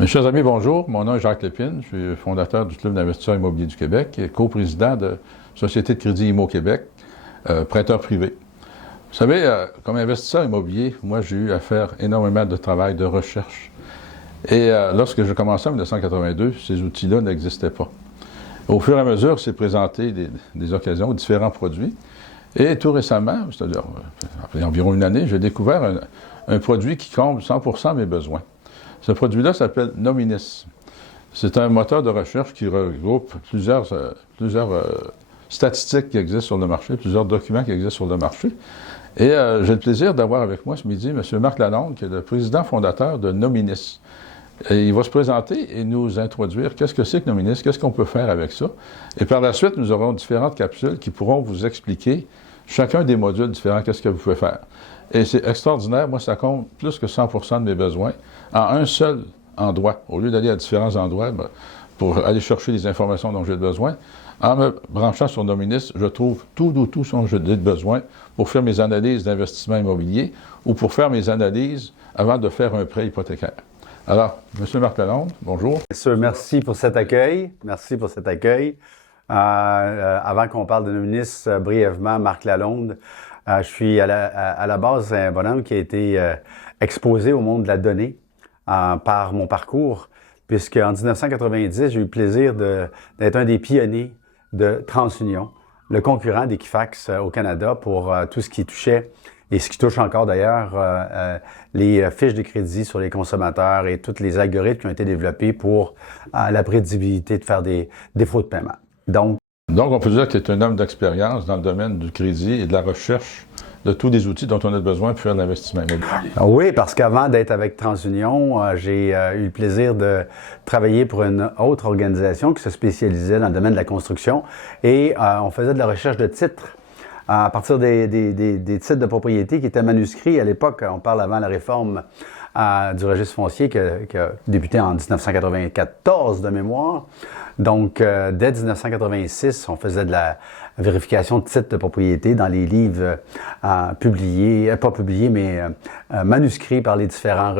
Mes chers amis, bonjour. Mon nom est Jacques Lépine. Je suis fondateur du Club d'investisseurs immobiliers du Québec et coprésident de Société de crédit Immo Québec, prêteur privé. Vous savez, comme investisseur immobilier, moi, j'ai eu à faire énormément de travail, de recherche. Et lorsque j'ai commencé en 1982, ces outils-là n'existaient pas. Au fur et à mesure, s'est présenté des occasions, différents produits. Et tout récemment, c'est-à-dire il y a environ une année, j'ai découvert un produit qui comble 100% mes besoins. Ce produit-là s'appelle Nominis. C'est un moteur de recherche qui regroupe plusieurs statistiques qui existent sur le marché, plusieurs documents qui existent sur le marché. Et j'ai le plaisir d'avoir avec moi ce midi M. Marc Lalonde, qui est le président fondateur de Nominis. Et il va se présenter et nous introduire qu'est-ce que c'est que Nominis, qu'est-ce qu'on peut faire avec ça. Et par la suite, nous aurons différentes capsules qui pourront vous expliquer chacun des modules différents, qu'est-ce que vous pouvez faire. Et c'est extraordinaire. Moi, ça compte plus que 100% de mes besoins en un seul endroit. Au lieu d'aller à différents endroits pour aller chercher les informations dont j'ai besoin, en me branchant sur Nominis, je trouve tout ce dont j'ai besoin pour faire mes analyses d'investissement immobilier ou pour faire mes analyses avant de faire un prêt hypothécaire. Alors, M. Marc Lalonde, bonjour. Monsieur, merci pour cet accueil. Merci pour cet accueil. Avant qu'on parle de Nominis, brièvement, Marc Lalonde, je suis à la base un bonhomme qui a été exposé au monde de la donnée par mon parcours, puisque en 1990, j'ai eu le plaisir d'être un des pionniers de TransUnion, le concurrent d'Equifax au Canada pour tout ce qui touchait, et ce qui touche encore d'ailleurs, les fiches de crédit sur les consommateurs et tous les algorithmes qui ont été développés pour la prédictibilité de faire des défauts de paiement. Donc, on peut dire que tu es un homme d'expérience dans le domaine du crédit et de la recherche de tous les outils dont on a besoin pour faire de l'investissement immobilier. Oui, parce qu'avant d'être avec TransUnion, j'ai eu le plaisir de travailler pour une autre organisation qui se spécialisait dans le domaine de la construction et on faisait de la recherche de titres à partir des titres de propriété qui étaient manuscrits. À l'époque, on parle avant la réforme du registre foncier qui a débuté en 1994 de mémoire. Donc, dès 1986, on faisait de la vérification de titres de propriété dans les livres publiés, pas publiés, mais manuscrits par les différents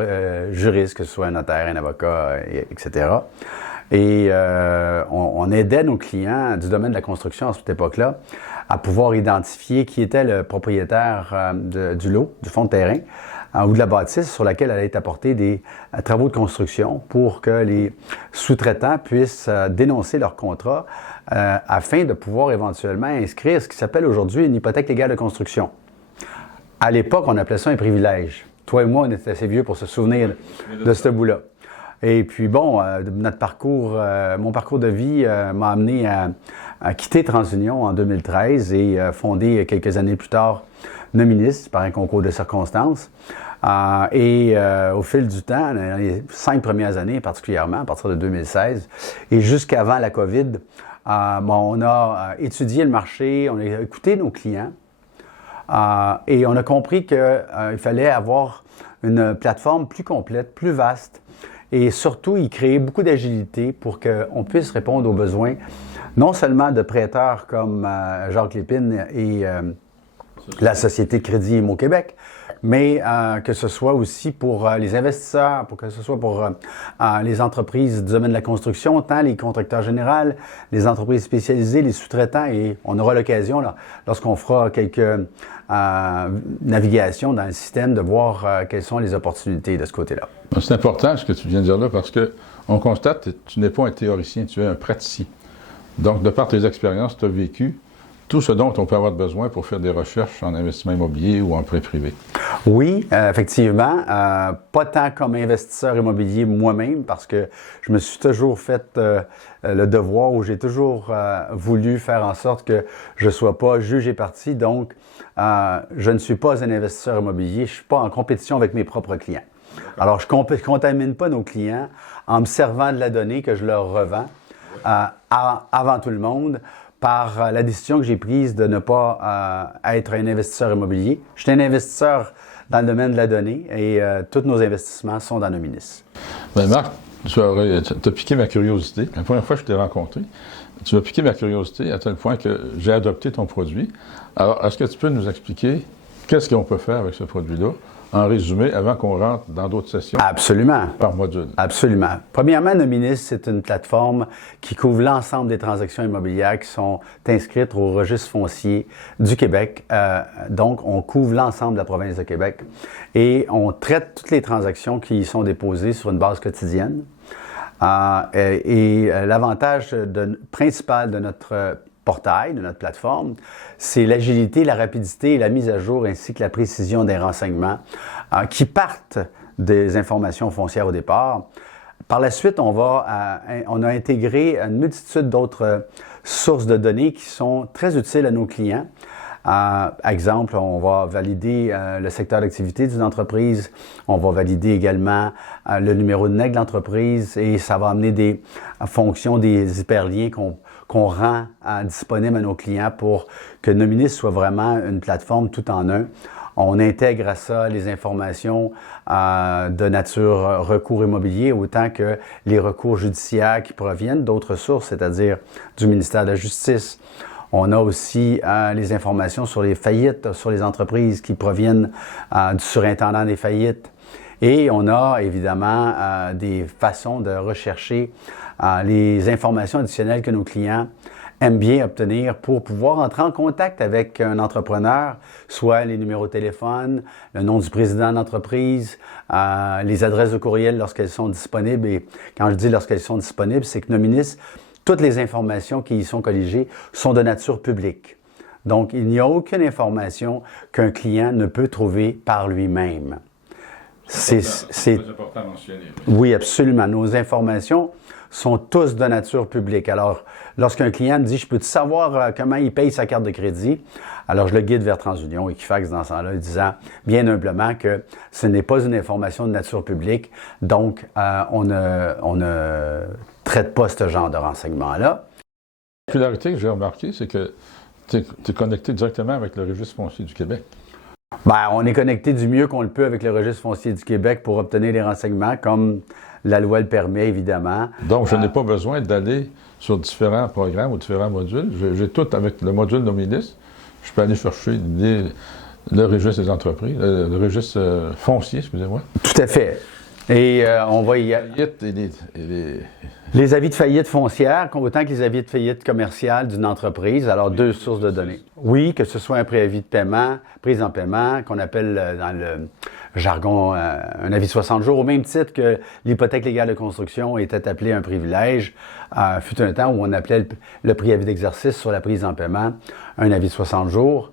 juristes, que ce soit un notaire, un avocat, etc. Et on aidait nos clients du domaine de la construction à cette époque-là à pouvoir identifier qui était le propriétaire du lot, du fonds de terrain, ou de la bâtisse sur laquelle allaient être apportés des travaux de construction pour que les sous-traitants puissent dénoncer leur contrat afin de pouvoir éventuellement inscrire ce qui s'appelle aujourd'hui une hypothèque légale de construction. À l'époque, on appelait ça un privilège. Toi et moi, on était assez vieux pour se souvenir de ce bout-là. Et puis bon, notre parcours, mon parcours de vie m'a amené à quitter TransUnion en 2013 et fonder quelques années plus tard Nominis par un concours de circonstances. Au fil du temps, dans les 5 premières années particulièrement, à partir de 2016, et jusqu'avant la COVID, on a étudié le marché, on a écouté nos clients et on a compris qu'il fallait avoir une plateforme plus complète, plus vaste et surtout y créer beaucoup d'agilité pour qu'on puisse répondre aux besoins non seulement de prêteurs comme Jacques Lépine et la Société de crédit Immo Québec, mais que ce soit aussi pour les investisseurs, que ce soit pour les entreprises du domaine de la construction, tant les contracteurs généraux, les entreprises spécialisées, les sous-traitants, et on aura l'occasion, lorsqu'on fera quelques navigations dans le système, de voir quelles sont les opportunités de ce côté-là. C'est important ce que tu viens de dire là, parce qu'on constate que tu n'es pas un théoricien, tu es un praticien. Donc, de par tes expériences, tu as vécu tout ce dont on peut avoir besoin pour faire des recherches en investissement immobilier ou en prêt privé. Oui, effectivement. Pas tant comme investisseur immobilier moi-même, parce que je me suis toujours fait le devoir, ou j'ai toujours voulu faire en sorte que je ne sois pas juge et partie. Donc, je ne suis pas un investisseur immobilier. Je ne suis pas en compétition avec mes propres clients. Alors, je ne contamine pas nos clients en me servant de la donnée que je leur revends avant tout le monde, par la décision que j'ai prise de ne pas être un investisseur immobilier. Je suis un investisseur dans le domaine de la donnée et tous nos investissements sont dans Nominis. Bien, Marc, tu as piqué ma curiosité. La première fois que je t'ai rencontré, tu as piqué ma curiosité à tel point que j'ai adopté ton produit. Alors, est-ce que tu peux nous expliquer qu'est-ce qu'on peut faire avec ce produit-là en résumé avant qu'on rentre dans d'autres sessions Absolument. par module. Absolument. Premièrement, Nominis, c'est une plateforme qui couvre l'ensemble des transactions immobilières qui sont inscrites au registre foncier du Québec. Donc, on couvre l'ensemble de la province de Québec et on traite toutes les transactions qui y sont déposées sur une base quotidienne. L'avantage principal de notre portail, de notre plateforme, c'est l'agilité, la rapidité et la mise à jour ainsi que la précision des renseignements qui partent des informations foncières au départ. Par la suite, on a intégré une multitude d'autres sources de données qui sont très utiles à nos clients. Exemple, on va valider le secteur d'activité d'une entreprise, on va valider également le numéro de NEC de l'entreprise et ça va amener des fonctions, des hyperliens qu'on rend disponibles à nos clients pour que Nominis soit vraiment une plateforme tout en un. On intègre à ça les informations de nature recours immobilier, autant que les recours judiciaires qui proviennent d'autres sources, c'est-à-dire du ministère de la Justice. On a aussi les informations sur les faillites, sur les entreprises qui proviennent du surintendant des faillites. Et on a évidemment des façons de rechercher les informations additionnelles que nos clients aiment bien obtenir pour pouvoir entrer en contact avec un entrepreneur, soit les numéros de téléphone, le nom du président de l'entreprise, les adresses de courriel lorsqu'elles sont disponibles. Et quand je dis lorsqu'elles sont disponibles, c'est que Nominis, toutes les informations qui y sont colligées sont de nature publique. Donc, il n'y a aucune information qu'un client ne peut trouver par lui-même. C'est important à mentionner. Oui, absolument. Nos informations sont tous de nature publique. Alors, lorsqu'un client me dit « Je peux-tu savoir comment il paye sa carte de crédit? » Alors, je le guide vers TransUnion, Equifax dans ce temps-là, disant bien humblement que ce n'est pas une information de nature publique, donc on ne traite pas ce genre de renseignements-là. La particularité que j'ai remarqué, c'est que tu es connecté directement avec le registre foncier du Québec. Bien, on est connecté du mieux qu'on le peut avec le registre foncier du Québec pour obtenir les renseignements, comme la loi le permet, évidemment. Donc, je n'ai pas besoin d'aller sur différents programmes ou différents modules. J'ai tout avec le module Nominis. Je peux aller chercher le registre des entreprises, le registre foncier, excusez-moi. Tout à fait. Et on va y... Les avis de faillite foncière, autant que les avis de faillite commerciale d'une entreprise, alors deux sources de données. Oui, que ce soit un préavis de paiement, prise en paiement, qu'on appelle dans le jargon un avis de 60 jours, au même titre que l'hypothèque légale de construction était appelée un privilège. Fut un temps où on appelait le préavis d'exercice sur la prise en paiement un avis de 60 jours.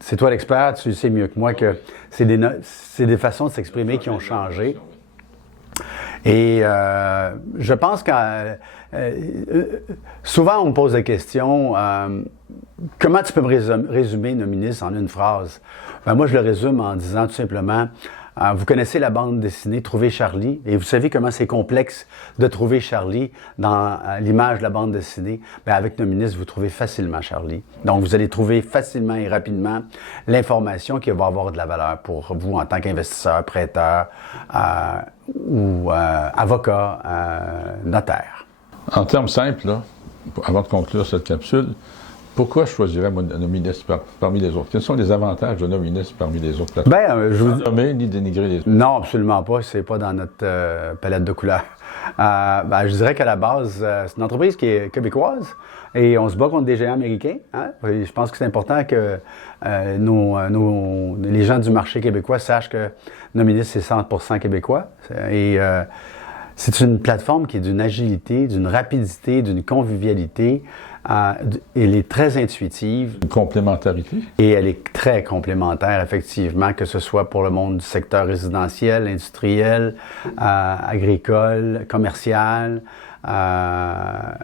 C'est toi l'expert, tu sais mieux que moi que c'est des façons de s'exprimer qui ont changé. Et je pense que souvent on me pose la question, comment tu peux me résumer Nominis en une phrase? Ben, moi je le résume en disant tout simplement, vous connaissez la bande dessinée Trouver Charlie, et vous savez comment c'est complexe de trouver Charlie dans l'image de la bande dessinée. Bien, avec Nominis, vous trouvez facilement Charlie. Donc, vous allez trouver facilement et rapidement l'information qui va avoir de la valeur pour vous en tant qu'investisseur, prêteur ou avocat, notaire. En termes simples, là, avant de conclure cette capsule, pourquoi je choisirais Nominis parmi les autres? Quels sont les avantages de Nominis parmi les autres plateformes? Bien, je vous... Sans nommer ni dénigrer les autres. Non, absolument pas. C'est pas dans notre palette de couleurs. Je dirais qu'à la base, c'est une entreprise qui est québécoise et on se bat contre des géants américains. Hein? Et je pense que c'est important que les gens du marché québécois sachent que Nominis, c'est 100% québécois. Et c'est une plateforme qui est d'une agilité, d'une rapidité, d'une convivialité. Elle est très intuitive. Une complémentarité. Et elle est très complémentaire, effectivement, que ce soit pour le monde du secteur résidentiel, industriel, agricole, commercial.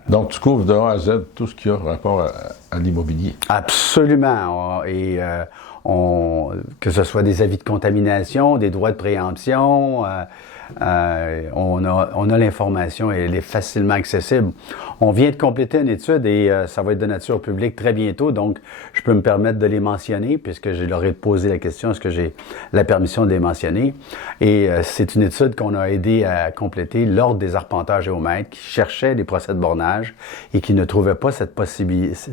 Donc, tu couvres de A à Z tout ce qui a rapport à l'immobilier. Absolument. Et que ce soit des avis de contamination, des droits de préemption, on a l'information et elle est facilement accessible. On vient de compléter une étude et ça va être de nature publique très bientôt, donc je peux me permettre de les mentionner puisque je leur ai posé la question, est-ce que j'ai la permission de les mentionner? Et c'est une étude qu'on a aidé à compléter l'Ordre des arpenteurs géomètres qui cherchaient des procès de bornage et qui ne trouvaient pas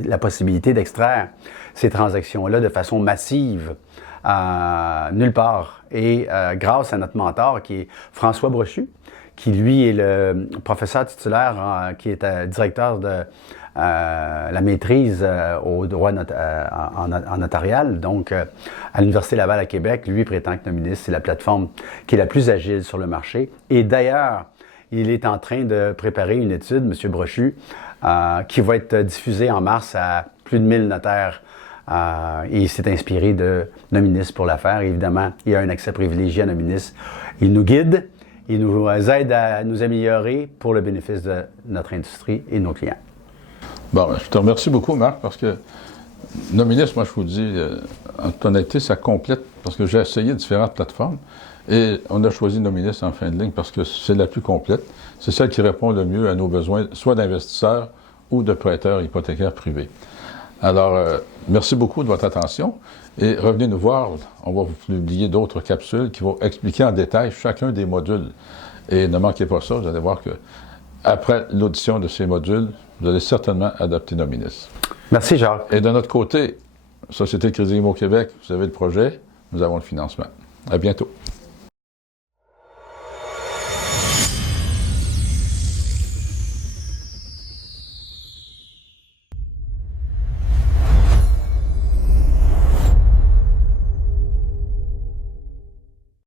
la possibilité d'extraire ces transactions-là de façon massive nulle part. Et grâce à notre mentor qui est François Brochu, qui lui est le professeur titulaire, qui est directeur de la maîtrise au droit en notarial, donc à l'Université Laval à Québec. Lui prétend que Nominis, c'est la plateforme qui est la plus agile sur le marché. Et d'ailleurs, il est en train de préparer une étude, M. Brochu, qui va être diffusée en mars à plus de 1000 notaires. Et il s'est inspiré de Nominis pour l'affaire. Évidemment, il y a un accès privilégié à Nominis. Il nous guide, il nous aide à nous améliorer pour le bénéfice de notre industrie et de nos clients. Bon, je te remercie beaucoup, Marc, parce que Nominis, moi, je vous dis, en toute honnêteté, ça complète, parce que j'ai essayé différentes plateformes, et on a choisi Nominis en fin de ligne parce que c'est la plus complète. C'est celle qui répond le mieux à nos besoins, soit d'investisseurs ou de prêteurs hypothécaires privés. Alors, merci beaucoup de votre attention, et revenez nous voir. On va vous publier d'autres capsules qui vont expliquer en détail chacun des modules. Et ne manquez pas ça, vous allez voir que après l'audition de ces modules, vous allez certainement adopter Nominis. Merci, Jacques. Et de notre côté, Société Crédit Immo Québec, vous avez le projet, nous avons le financement. À bientôt.